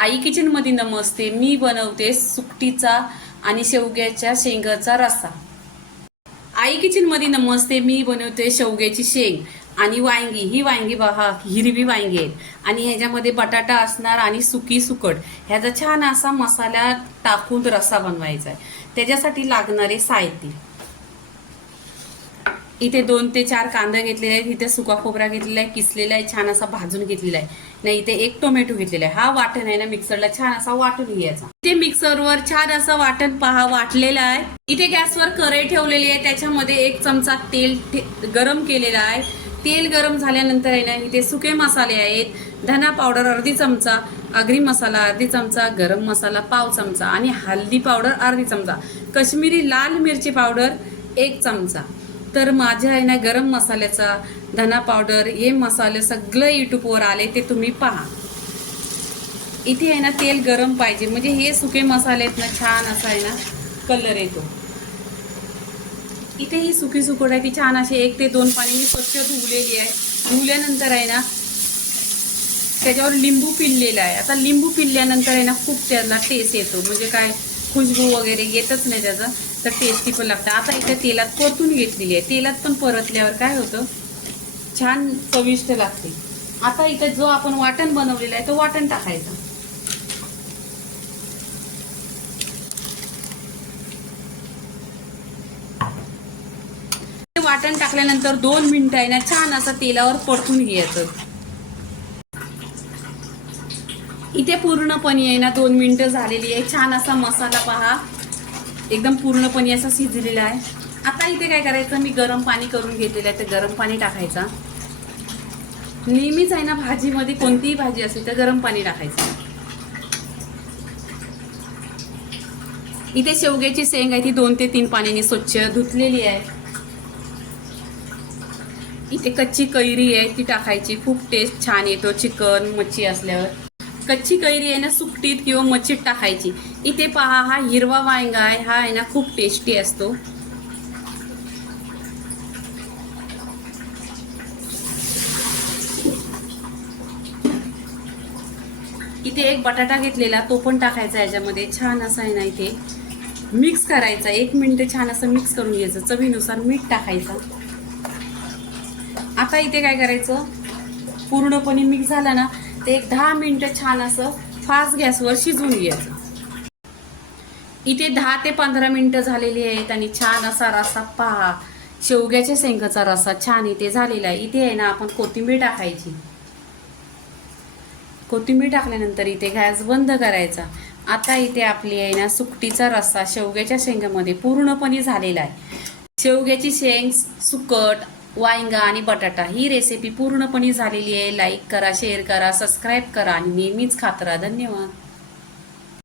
आई किचनमध्ये नमस्ते. मी बनवते सुकटीचा आणि शेवग्याच्या शेंगाचा रस्सा. आई किचनमध्ये नमस्ते. मी बनवते शेवग्याची शेंग आणि वांगी. ही वांगी पहा, हिरवी वांगी आहेत आणि ह्याच्यामध्ये बटाटा असणार आणि सुकी सुकट. ह्याचा छान असा मसाला टाकून रस्सा बनवायचा आहे. त्याच्यासाठी लागणारे साहित्य, इथे 2 ते 4 कांदा घेतलेला आहे, इथे सुका खोबरा घेतलेला आहे, किसलेला आहे, छान असा भाजून घेतलेला आहे. नाही, इथे 1 टोमॅटो घेतलेला आहे. हा वाटण आहे ना, मिक्सरला छान असा वाटून घ्यायचा. इथे मिक्सरवर छान असं वाटण पहा वाटलेलं आहे. इथे गॅसवर कढई ठेवलेली आहे, त्याच्यामध्ये 1 चमचा तेल गरम केलेला आहे. तेल गरम झाल्यानंतर आहे ना, इथे सुके मसाले आहेत. धना पावडर अर्धी चमचा, आगरी मसाला अर्धी चमचा, गरम मसाला पाव चमचा आणि हळदी पावडर अर्धी चमचा, काश्मीरी लाल मिरची पावडर 1 चमचा. तर माझ्या आहे ना गरम मसाल्याचा, धना पावडर, हे मसाले सगळं यूट्यूबवर आले, ते तुम्ही पहा. इथे आहे ना तेल गरम पाहिजे, म्हणजे हे सुके मसाले आहेत ना, छान असा आहे ना कलर येतो. इथे ही सुकी सुकट आहे, ती छान अशी 1 ते 2 पाण्याने स्वच्छ धुवलेली आहे. धुवल्यानंतर आहे ना त्याच्यावर लिंबू पिळलेला आहे. आता लिंबू पिळल्यानंतर आहे ना खूप त्याला टेस्ट येतो, म्हणजे काय खुशबू वगैरे येतच नाही त्याचा, तर टेस्टी पण लागतं. आता इथे तेलात परतून घेतलेली आहे. तेलात पण परतल्यावर काय होतं, छान चविष्ट लागते. आता इथे जो आपण वाटण बनवलेलं आहे तो वाटण टाकायचा. वाटण टाकल्यानंतर 2 मिनिटं आहे ना छान असं तेलावर परतून घ्यायचं. इथे पूर्णपणे आहे ना 2 मिनिटं झालेली आहे. छान असा मसाला पहा एकदम पूर्णपणे असा शिजलेला आहे. आता इथे काय करायचं, मी गरम पाणी करून घेतलेलं आहे, ते गरम पाणी टाकायचा. नेहमीच आहे ना भाजीमध्ये, कोणतीही भाजी असेल तर गरम पाणी टाकायचं. इथे शेवग्याची शेंग आहे, ती 2 ते 3 पाण्याने स्वच्छ धुतलेली आहे. इथे कच्ची कैरी आहे, ती टाकायची. खूप टेस्ट छान येतो चिकन मच्छी असल्यावर. कच्ची कैरी आहे ना सुकटीत किंवा मच्छीत टाकायची. इथे पहा, हा हिरवा वांगा आहे, हा आहे ना खूप टेस्टी असतो. इथे 1 बटाटा घेतलेला, तो पण टाकायचा याच्यामध्ये. छान असा आहे ना इथे मिक्स करायचा. 1 मिनिट छान असं मिक्स करून घ्यायचं. चवीनुसार मीठ टाकायचं. आता इथे काय करायचं, पूर्णपणे मिक्स झालं ना ते 10 मिनिटं छान असं फास्ट गॅसवर शिजवून घ्यायचं. इथे 10 ते 15 मिनिटं झालेली आहेत आणि छान असा रस्सा पहा, शेवग्याच्या शेंगाचा रस्सा छान इथे झालेला आहे. इथे आहे ना आपण कोथिंबीर टाकायची. कोथिंबीर टाकल्यानंतर इथे गॅस बंद करायचा. आता इथे आपली आहे ना सुकटीचा रस्सा शेवग्याच्या शेंगामध्ये पूर्णपणे झालेला आहे. शेवग्याची शेंग, सुकट, वांगा आणि बटाटा ही रेसिपी पूर्णपणे झालेली आहे. लाईक करा, शेअर करा, सबस्क्राईब करा आणि नेहमीच खात राहा. धन्यवाद.